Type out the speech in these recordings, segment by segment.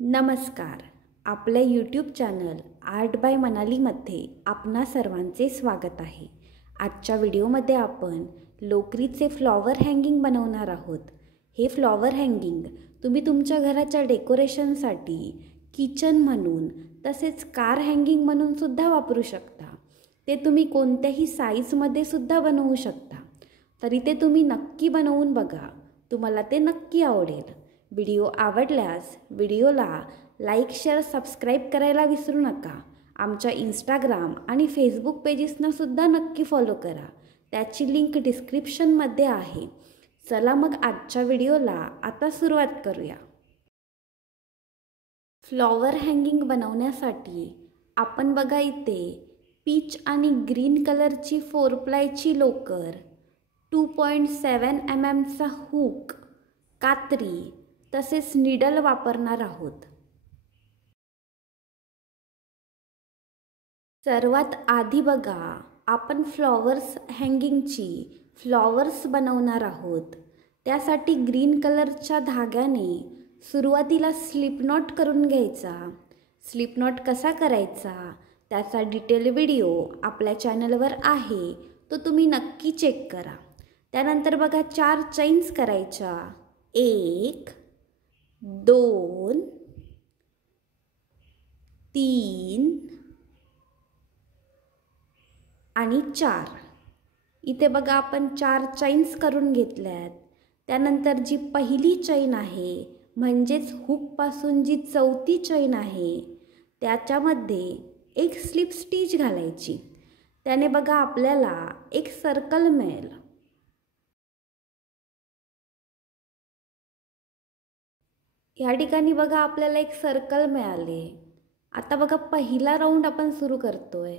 नमस्कार. आपल्या YouTube channel art bye मनालीमध्ये आपणा सर्वांचे स्वागत आहे. आजच्या व्हिडिओमध्ये आपण लोकरीचे फ्लॉवर हँगिंग बनवणार आहोत. हे फ्लॉवर हँगिंग तुम्ही तुमच्या घराच्या डेकोरेशनसाठी, किचन म्हणून तसेच कार हँगिंग म्हणून सुद्धा वापरू शकता. ते तुम्ही कोणत्याही साईजमध्ये सुद्धा बनवू शकता. तरी ते तुम्ही नक्की बनवून बघा, तुम्हाला ते नक्की आवडेल. व्हिडिओ आवडल्यास व्हिडिओला लाईक, शेअर, सबस्क्राईब करायला विसरू नका. आमच्या इंस्टाग्राम आणि फेसबुक पेजेसना सुद्धा नक्की फॉलो करा. त्याची लिंक डिस्क्रिप्शनमध्ये आहे. चला मग आजच्या व्हिडिओला आता सुरुवात करूया. फ्लॉवर हँगिंग बनवण्यासाठी आपण बघा इथे पीच आणि ग्रीन कलरची 4 प्लायची लोकर, 2.7 mm हुक, कात्री तसेच निडल वापरणार आहोत. सर्वात आधी बघा आपण फ्लॉवर्स बनवणार आहोत. त्यासाठी ग्रीन कलरच्या धाग्याने सुरुवातीला स्लिप नॉट करून घ्यायचा. स्लिप नॉट कसा करायचा त्याचा डिटेल व्हिडिओ आपल्या चॅनलवर आहे, तो तुम्ही नक्की चेक करा. त्यानंतर बघा 4 चैन्स करायच्या. 1 2 3 आणि 4. इथे बघा आपण 4 चैन्स करून घेतल्यात. त्यानंतर जी पहिली चैन आहे म्हणजेच हुकपासून जी चौथी चैन आहे त्याच्यामध्ये एक स्लिप स्टिच घालायची. त्याने बघा आपल्याला एक सर्कल मिळेल. या ठिकाणी बघा आपल्याला एक सर्कल मिळाले. आता बघा पहिला राऊंड आपण सुरू करतोय.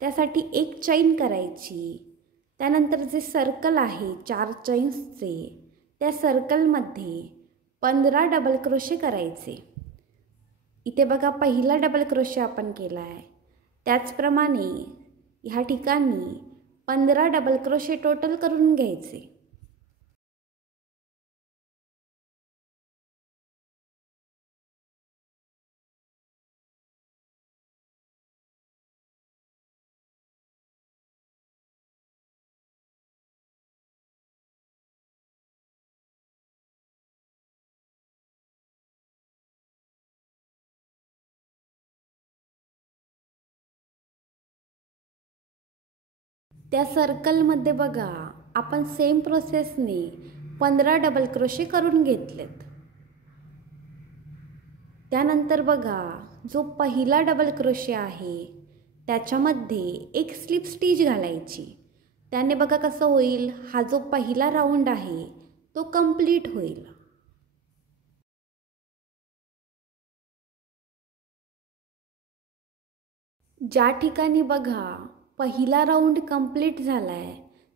त्यासाठी एक चैन करायची. त्यानंतर जे सर्कल आहे 4 चैन्सचे त्या सर्कलमध्ये 15 डबल क्रोशे करायचे. इथे बघा पहिला डबल क्रोशे आपण केला आहे. त्याचप्रमाणे ह्या ठिकाणी 15 डबल क्रोशे टोटल करून घ्यायचे. त्या सर्कलमध्ये बघा आपण सेम प्रोसेसने 15 डबल क्रोशे करून घेतलेत. त्यानंतर बघा जो पहिला डबल क्रोशे आहे त्याच्यामध्ये एक स्लिप स्टिच घालायची. त्याने बघा कसं होईल, हा जो पहिला राऊंड आहे तो कंप्लीट होईल. ज्या ठिकाणी बघा पहिला राऊंड कंप्लीट झालाय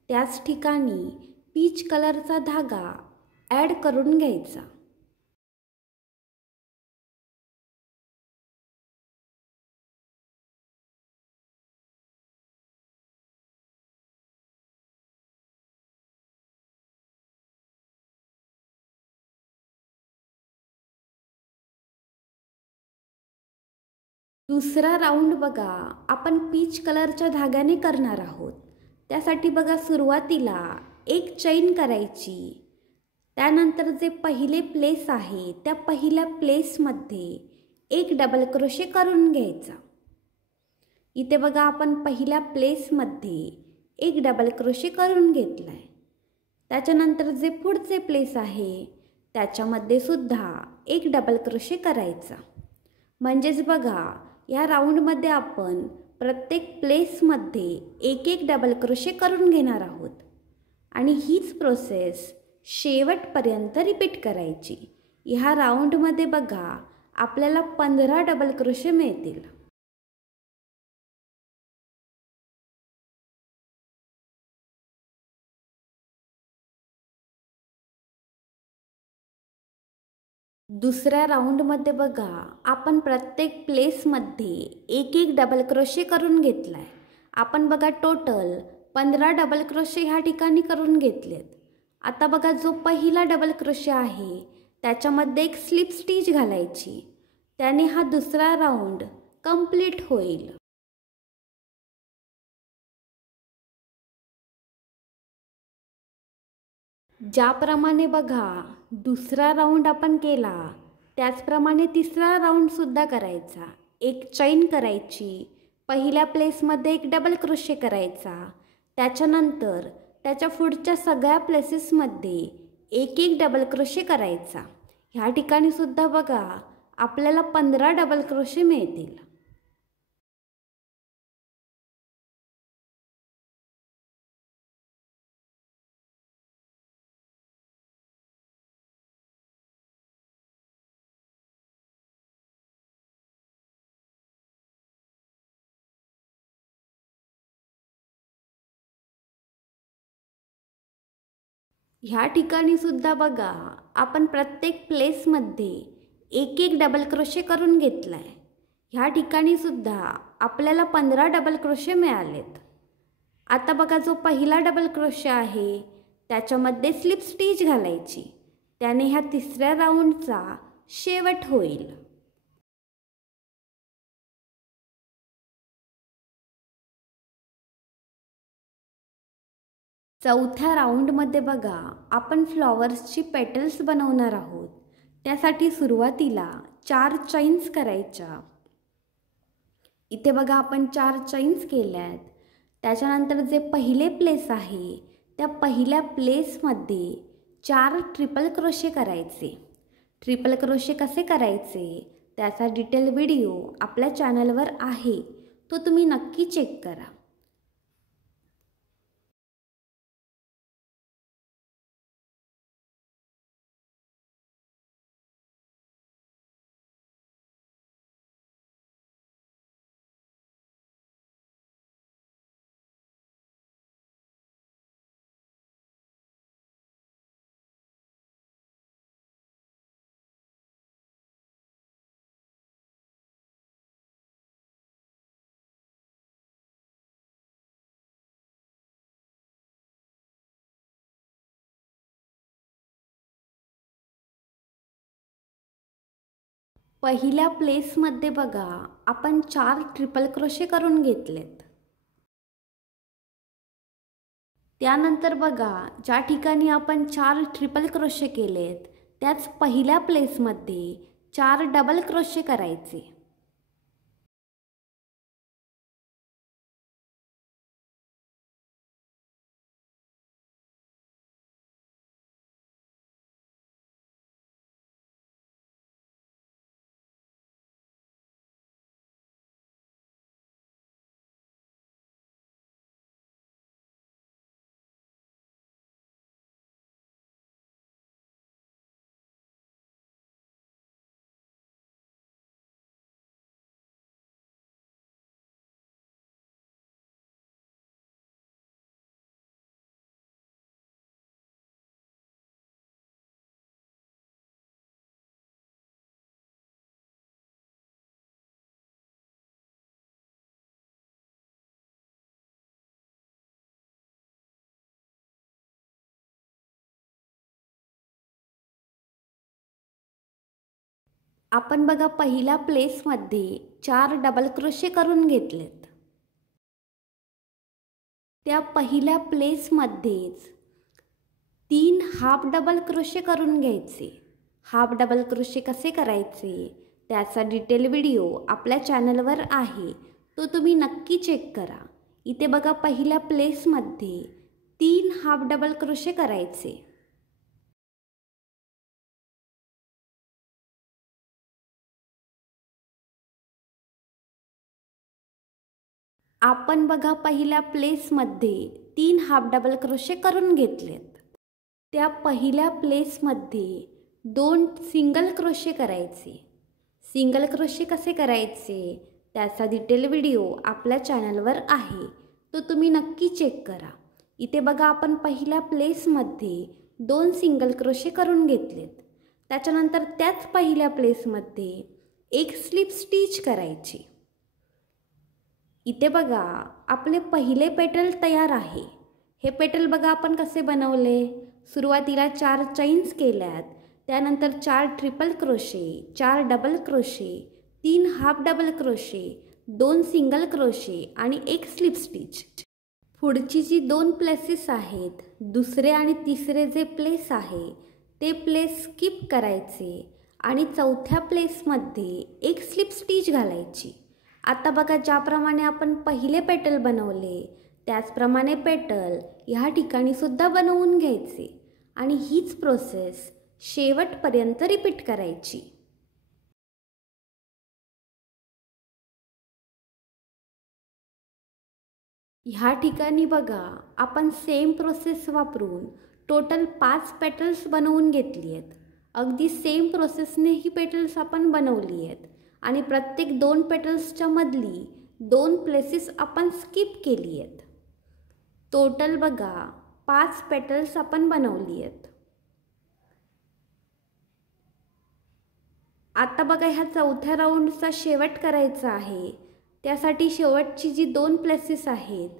त्याच ठिकाणी पीच कलरचा धागा ॲड करून घ्यायचा. दुसरा राऊंड बघा आपण पीच कलरच्या धाग्याने करणार आहोत. त्यासाठी बघा सुरुवातीला एक चैन करायची. त्यानंतर जे पहिले प्लेस आहे त्या पहिल्या प्लेसमध्ये एक डबल क्रोशे करून घ्यायचा. इथे बघा आपण पहिल्या प्लेसमध्ये एक डबल क्रोशे करून घेतलाय. त्याच्यानंतर जे पुढचे प्लेस आहे त्याच्यामध्ये सुद्धा एक डबल क्रोशे करायचा. म्हणजेच बघा या राऊंडमध्ये आपण प्रत्येक प्लेसमध्ये एक एक डबल क्रोशे करून घेणार आहोत आणि हीच प्रोसेस शेवटपर्यंत रिपीट करायची. ह्या राऊंडमध्ये बघा आपल्याला 15 डबल क्रोशे मिळतील. दुसऱ्या राऊंडमध्ये बघा आपण प्रत्येक प्लेसमध्ये एक एक डबल क्रोशे करून घेतलाय. आपण बघा टोटल 15 डबल क्रोशे ह्या ठिकाणी करून घेतलेत. आता बघा जो पहिला डबल क्रोशे आहे त्याच्यामध्ये एक स्लिप स्टिच घालायची. त्याने हा दुसरा राऊंड कंप्लीट होईल. ज्याप्रमाणे बघा दुसरा राऊंड आपण केला त्याचप्रमाणे तिसरा राऊंडसुद्धा करायचा. एक चैन करायची, पहिल्या प्लेसमध्ये एक डबल क्रोशे करायचा, त्याच्यानंतर त्याच्या पुढच्या सगळ्या प्लेसेसमध्ये एक एक डबल क्रोशे करायचा. ह्या ठिकाणीसुद्धा बघा आपल्याला 15 डबल क्रोशे मिळतील. ह्या ठिकाणीसुद्धा बघा आपण प्रत्येक प्लेसमध्ये एक एक डबल क्रोशे करून घेतला आहे. ह्या ठिकाणीसुद्धा आपल्याला 15 डबल क्रोशे मिळालेत. आता बघा जो पहिला डबल क्रोशे आहे त्याच्यामध्ये स्लिप स्टिच घालायची, त्याने ह्या तिसऱ्या राऊंडचा शेवट होईल. चौथ्या राऊंडमध्ये बघा आपण फ्लॉवर्सची पेटल्स बनवणार आहोत. त्यासाठी सुरुवातीला 4 चैन्स करायच्या. इथे बघा आपण 4 चैन्स केल्यात. त्याच्यानंतर जे पहिले प्लेस आहे त्या पहिल्या प्लेसमध्ये 4 ट्रिपल क्रोशे करायचे. ट्रिपल क्रोशे कसे करायचे त्याचा डिटेल व्हिडिओ आपल्या चॅनलवर आहे, तो तुम्ही नक्की चेक करा. पहिल्या प्लेसमध्ये बघा आपण 4 ट्रिपल क्रोशे करून घेतलेत. त्यानंतर बघा ज्या ठिकाणी आपण 4 ट्रिपल क्रोशे केलेत त्याच पहिल्या प्लेसमध्ये 4 डबल क्रोशे करायचे. आपण बघा पहिल्या प्लेसमध्ये 4 डबल क्रोशे करून घेतलेत. त्या पहिल्या प्लेसमध्येच 3 हाफ डबल क्रोशे करून घ्यायचे. हाफ डबल क्रोशे कसे करायचे त्याचा डिटेल व्हिडिओ आपल्या चॅनलवर आहे, तो तुम्ही नक्की चेक करा. इथे बघा पहिल्या प्लेसमध्ये 3 हाफ डबल क्रोशे करायचे. आपण बघा पहिल्या प्लेसमध्ये 3 हाफ डबल क्रोशे करून घेतलेत. त्या पहिल्या प्लेसमध्ये 2 सिंगल क्रोशे करायचे. सिंगल क्रोशे कसे करायचे त्याचा डिटेल व्हिडिओ आपल्या चॅनलवर आहे, तो तुम्ही नक्की चेक करा. इथे बघा आपण पहिल्या प्लेसमध्ये 2 सिंगल क्रोशे करून घेतलेत. त्याच्यानंतर त्याच पहिल्या प्लेसमध्ये एक स्लिप स्टिच करायची. इथे बघा आपले पहिले पेटल तयार आहे. हे पेटल बघा आपण कसे बनवले. सुरुवातीला 4 चैन्स केल्यात, त्यानंतर 4 triple crochet, 4 double crochet, 3 half double crochet, 2 single crochet आणि 1 स्लिप स्टिच. पुढची जी 2 प्लेसेस आहेत, दुसरे आणि तिसरे जे प्लेस आहे ते प्लेस स्किप करायचे आणि चौथ्या प्लेसमध्ये 1 स्लिप स्टिच घालायची. आता बघा, ज्याप्रमाणे आपण पहिले पेटल बनवले त्याचप्रमाणे पेटल ह्या ठिकाणी सुद्धा बनवून घ्यायचे आणि हीच प्रोसेस शेवटपर्यंत रिपीट करायची. ह्या ठिकाणी बघा, आपण सेम प्रोसेस वापरून टोटल 5 पेटल्स बनवून घेतली आहेत. अगदी सेम प्रोसेसने ही पेटल्स आपण बनवली आहेत आणि प्रत्येक 2 पेटल्सच्या मधली 2 प्लेसेस आपण स्किप केली आहेत. टोटल बघा 5 पेटल्स आपण बनवली आहेत. आता बघा, ह्या चौथ्या राऊंडचा शेवट करायचा आहे. त्यासाठी शेवटची जी 2 प्लेसेस आहेत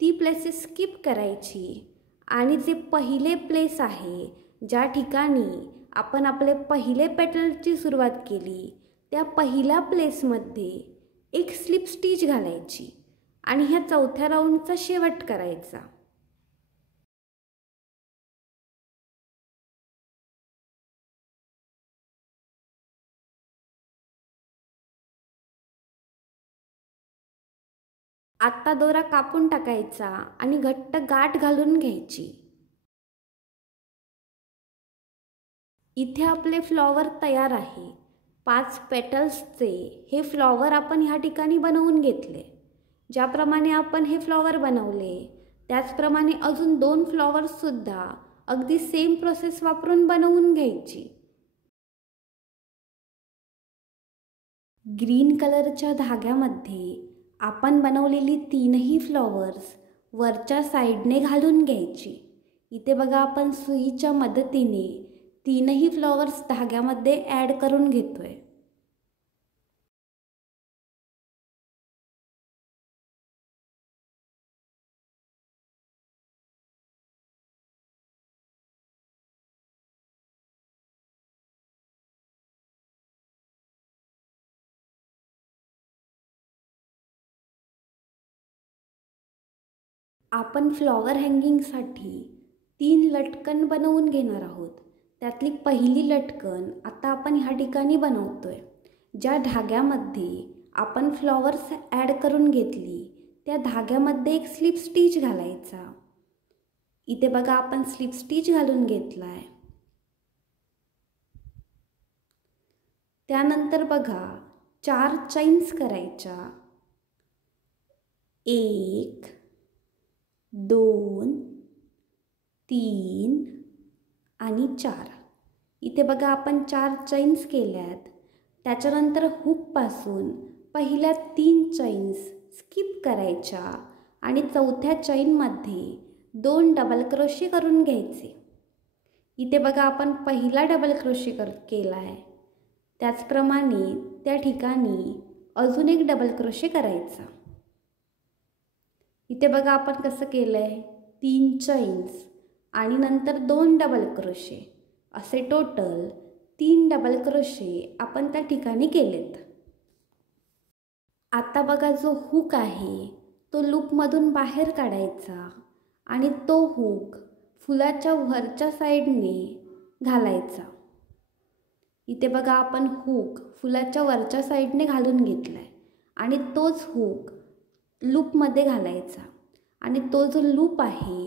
ती प्लेसेस स्किप करायची आणि जे पहिले प्लेस आहे, ज्या ठिकाणी आपण आपले पहिले पेटलची सुरुवात केली, त्या पहिल्या प्लेसमध्ये 1 स्लिप स्टिच घालायची आणि ह्या चौथ्या राऊंडचा शेवट करायचा. आत्ता दोरा कापून टाकायचा आणि घट्ट गाठ घालून घ्यायची. इथे आपले फ्लॉवर तयार आहे. 5 पेटल्सचे हे फ्लॉवर आपण ह्या ठिकाणी बनवून घेतले. ज्याप्रमाणे आपण हे फ्लॉवर बनवले त्याचप्रमाणे अजून 2 फ्लॉवरसुद्धा अगदी सेम प्रोसेस वापरून बनवून घ्यायची. ग्रीन कलरच्या धाग्यामध्ये आपण बनवलेली 3ही फ्लॉवर्स वरच्या साईडने घालून घ्यायची. इथे बघा, आपण सुईच्या मदतीने 3ही फ्लॉवर्स धाग्यामध्ये ॲड करून घेतोय. आपण फ्लॉवर हँगिंगसाठी 3 लटकन बनवून घेणार आहोत. त्यातली पहिली लटकन आता आपण ह्या ठिकाणी बनवतोय. ज्या धाग्यामध्ये आपण फ्लॉवर्स ॲड करून घेतली त्या धाग्यामध्ये 1 स्लिप स्टिच घालायचा. इथे बघा, आपण स्लिप स्टिच घालून घेतला आहे. त्यानंतर बघा, 4 चैन्स करायच्या. 1 2 3 आणि 4. इथे बघा, आपण 4 चैन्स केल्यात. त्याच्यानंतर हुकपासून पहिल्या 3 चैन्स स्किप करायच्या आणि चौथ्या चैनमध्ये 2 डबल क्रोशे करून घ्यायचे. इथे बघा, आपण पहिला डबल क्रोशे केला आहे. त्याचप्रमाणे त्या ठिकाणी अजून 1 डबल क्रोशे करायचा. इथे बघा, आपण कसं केलं आहे, 3 चैन्स आणि नंतर 2 डबल क्रोशे, असे टोटल 3 डबल क्रोशे आपण त्या ठिकाणी केलेत. आता बघा, जो हुक आहे तो लूपमधून बाहेर काढायचा आणि तो हुक फुलाच्या वरच्या साईडने घालायचा. इथे बघा, आपण हुक फुलाच्या वरच्या साईडने घालून घेतला आहे आणि तोच हुक लूपमध्ये घालायचा आणि तो जो लूप आहे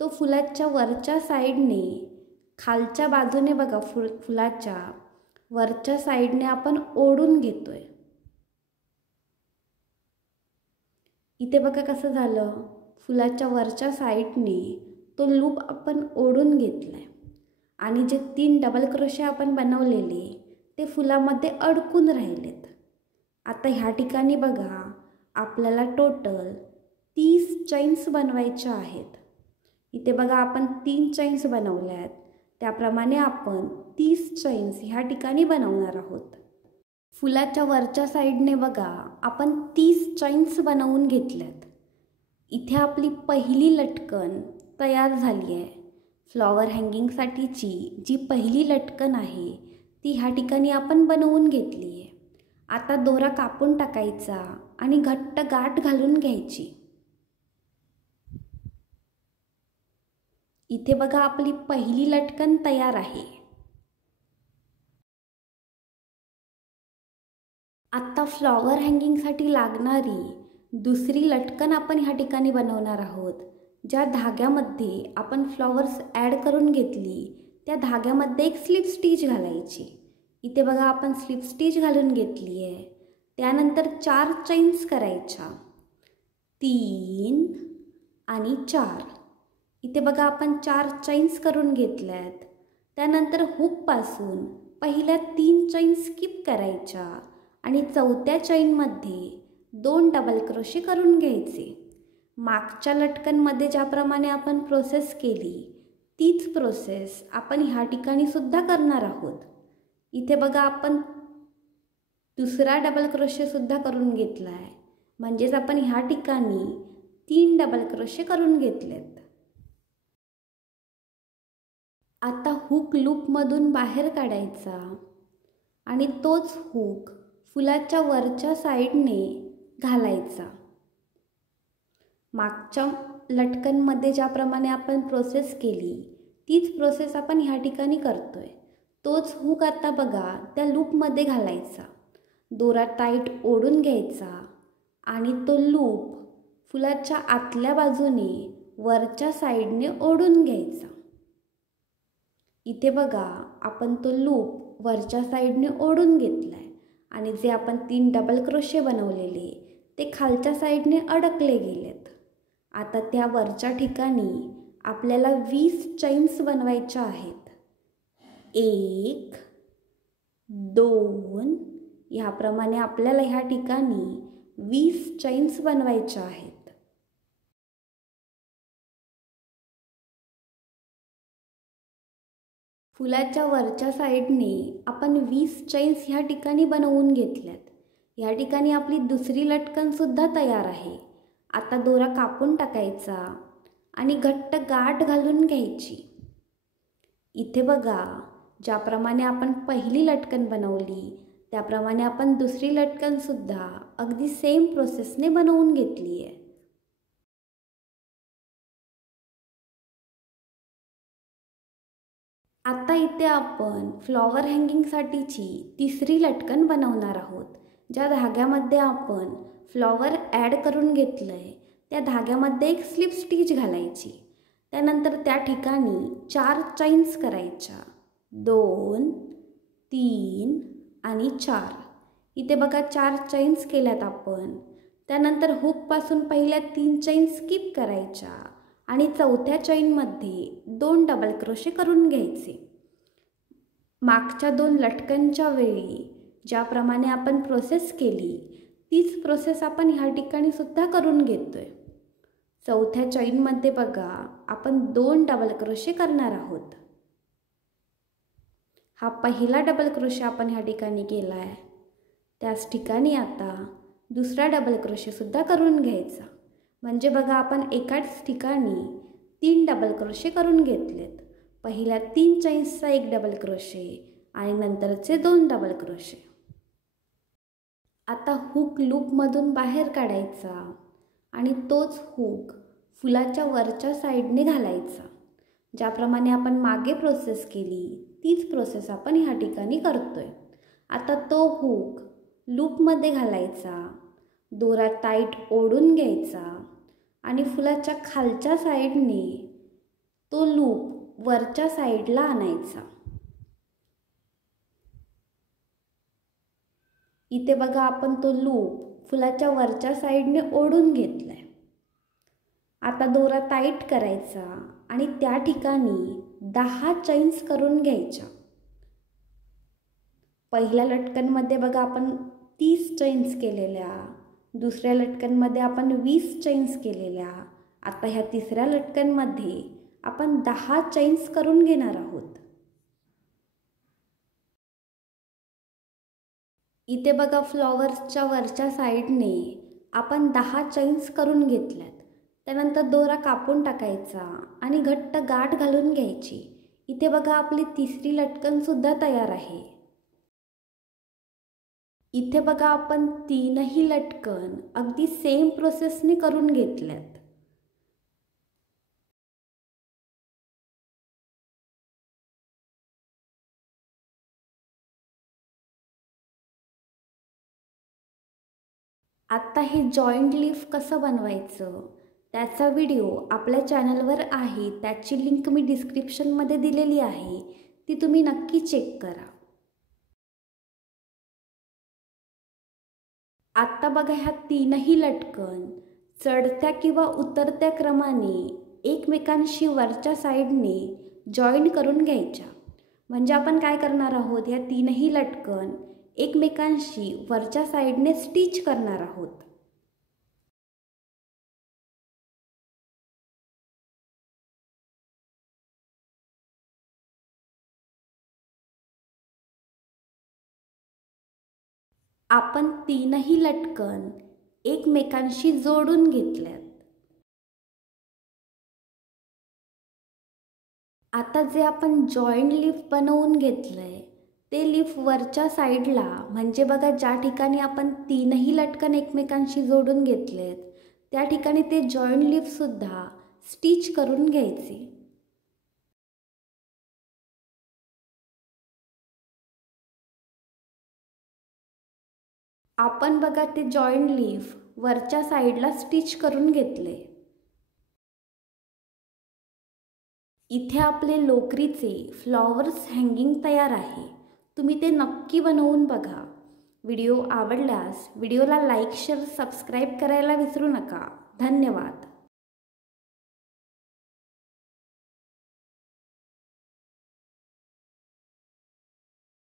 तो फुलाच्या वरच्या साईडने खालच्या बाजूने बघा, फुलाच्या वरच्या साईडने आपण ओढून घेतोय. इथे बघा कसं झालं, फुलाच्या वरच्या साईडने तो लूप आपण ओढून घेतलाय आणि जे 3 डबल क्रोशे आपण बनवलेले ते फुलामध्ये अडकून राहिलेत. आता ह्या ठिकाणी बघा, आपल्याला टोटल 30 चैन्स बनवायच्या आहेत. इथे बघा, आपण 3 चैन्स बनवल्या आहेत. त्याप्रमाणे आपण 30 चैन्स ह्या ठिकाणी बनवणार आहोत. फुलाच्या वरच्या साईडने बघा, आपण 30 चैन्स बनवून घेतल्यात. इथे आपली पहिली लटकन तयार झाली आहे. फ्लॉवर हँगिंगसाठीची जी पहिली लटकन आहे ती ह्या ठिकाणी आपण बनवून घेतली आहे. आता दोरा कापून टाकायचा आणि घट्ट गाठ घालून घ्यायची. इथे बघा आपली पहिली लटकन तयार आहे. आता फ्लॉवर हँगिंगसाठी लागणारी दुसरी लटकन आपण ह्या ठिकाणी बनवणार आहोत. ज्या धाग्यामध्ये आपण फ्लॉवर्स ॲड करून घेतली त्या धाग्यामध्ये एक स्लिप स्टिच घालायची. इथे बघा आपण स्लिप स्टिच घालून घेतली आहे. त्यानंतर 4 चैन्स करायच्या, 3 आणि 4. इथे बघा आपण 4 चैन्स करून घेतल्यात. त्यानंतर हुकपासून पहिल्या 3 चैन स्किप करायच्या आणि चौथ्या चैनमध्ये 2 डबल क्रोशे करून घ्यायचे. मागच्या लटकनमध्ये ज्याप्रमाणे आपण प्रोसेस केली तीच प्रोसेस आपण ह्या ठिकाणी सुद्धा करणार आहोत. इथे बघा आपण दुसरा डबल क्रोशे सुद्धा करून घेतला आहे. म्हणजेच आपण ह्या ठिकाणी 3 डबल क्रोशे करून घेतलेत. आता हुक लूपमधून बाहेर काढायचा आणि तोच हुक फुलाच्या वरच्या साईडने घालायचा. मागच्या लटकनमध्ये ज्याप्रमाणे आपण प्रोसेस केली तीच प्रोसेस आपण ह्या ठिकाणी करतोय. तोच हुक आता बघा त्या लूपमध्ये घालायचा. दोरा टाईट ओढून घ्यायचा आणि तो लूप फुलाच्या आतल्या बाजूने वरच्या साईडने ओढून घ्यायचा. इथे बघा आपण तो लूप वरच्या साईडने ओढून घेतलाय आणि जे आपण 3 डबल क्रोशे बनवलेले ते खालच्या साईडने अडकले गेलेत. आता त्या वरच्या ठिकाणी आपल्याला 20 चैन्स बनवायच्या आहेत. 1 2 ह्याप्रमाणे आपल्याला ह्या ठिकाणी 20 चैन्स बनवायच्या आहेत. फुलाच्या वरच्या साईडने आपण 20 चैन्स ह्या ठिकाणी बनवून घेतल्यात. ह्या ठिकाणी आपली दुसरी लटकनसुद्धा तयार आहे. आता दोरा कापून टाकायचा आणि घट्ट गाठ घालून घ्यायची. इथे बघा ज्याप्रमाणे आपण पहिली लटकन बनवली त्याप्रमाणे आपण दुसरी लटकनसुद्धा अगदी सेम प्रोसेसने बनवून घेतली आहे. आता इथे आपण फ्लॉवर हँगिंगसाठीची तिसरी लटकन बनवणार आहोत. ज्या धाग्यामध्ये आपण फ्लॉवर ॲड करून घेतलं आहे त्या धाग्यामध्ये एक स्लिप स्टिच घालायची. त्यानंतर त्या ठिकाणी 4 चैन्स करायच्या, 2 3 आणि 4. इथे बघा 4 चैन्स केल्यात आपण. त्यानंतर हुकपासून पहिल्या 3 चैन स्किप करायच्या आणि चौथ्या चैनमध्ये 2 डबल क्रोशे करून घ्यायचे. मागच्या 2 लटकनच्या वेळी ज्याप्रमाणे आपण प्रोसेस केली तीच प्रोसेस आपण ह्या ठिकाणी सुद्धा करून घेतोय. चौथ्या चैनमध्ये बघा आपण 2 डबल क्रोशे करणार आहोत. हा पहिला डबल क्रोशे आपण ह्या ठिकाणी केला आहे. त्याच ठिकाणी आता दुसरा डबल क्रोशे सुद्धा करून घ्यायचा. म्हणजे बघा आपण एकाच ठिकाणी 3 डबल क्रोशे करून घेतलेत. पहिल्या 3 चैन्सचा 1 डबल क्रोशे आणि नंतरचे 2 डबल क्रोशे. आता हुक लूपमधून बाहेर काढायचा आणि तोच हुक फुलाच्या वरच्या साईडने घालायचा. ज्याप्रमाणे आपण मागे प्रोसेस केली तीच प्रोसेस आपण ह्या ठिकाणी करतोय. आता तो हुक लूपमध्ये घालायचा, दोरा टाईट ओढून घ्यायचा आणि फुलाच्या खालच्या साईडने तो लूप वरच्या साईडला आणायचा. इथे बघा आपण तो लूप फुलाच्या वरच्या साईडने ओढून घेतलाय. आता दोरा टाईट करायचा आणि त्या ठिकाणी 10 चैन्स करून घ्यायच्या. पहिल्या लटकनमध्ये बघा आपण 30 चैन्स केलेल्या, दुसऱ्या लटकनमध्ये आपण 20 चैन्स केलेल्या. आता ह्या तिसऱ्या लटकनमध्ये आपण 10 चैन्स करून घेणार आहोत. इथे बघा फ्लॉवर्सच्या वरच्या साईडने आपण 10 चैन्स करून घेतल्यात. त्यानंतर दोरा कापून टाकायचा आणि घट्ट गाठ घालून घ्यायची. इथे बघा आपली तिसरी लटकनसुद्धा तयार आहे. इथे बघा आपण तीनही लटकन अगदी सेम प्रोसेसने करून घेतल्यात. आत्ता हे जॉईंट लीफ कसं बनवायचं त्याचा व्हिडिओ आपल्या चॅनलवर आहे. त्याची लिंक मी डिस्क्रिप्शनमध्ये दिलेली आहे, ती तुम्ही नक्की चेक करा. आत्ता बघा ह्या तीनही लटकन चढत्या किंवा उतरत्या क्रमाने एकमेकांशी वरच्या साईडने जॉईंट करून घ्यायच्या. म्हणजे आपण काय करणार आहोत, ह्या तीनही लटकन एकमेकांशी वरच्या साईडने स्टिच करणार आहोत. आपण तीनही लटकन एकमेकांशी जोडून घेतल्यात. आता जे आपण जॉईंट लीफ बनवून घेतलंय ते लीफ वरच्या साईडला, म्हणजे बघा ज्या ठिकाणी आपण तीनही लटकन एकमेकांशी जोडून घेतलेत त्या ठिकाणी ते जॉईंट लीफसुद्धा स्टिच करून घ्यायचे. आपण बघा ते जॉईंट लीफ वरच्या साईडला स्टिच करून घेतले. इथे आपले लोकरीचे फ्लॉवर्स हँगिंग तयार आहे. तुम्ही ते नक्की बनवून बघा. व्हिडिओ आवडल्यास व्हिडिओला लाईक, शेअर, सबस्क्राईब करायला विसरू नका. धन्यवाद.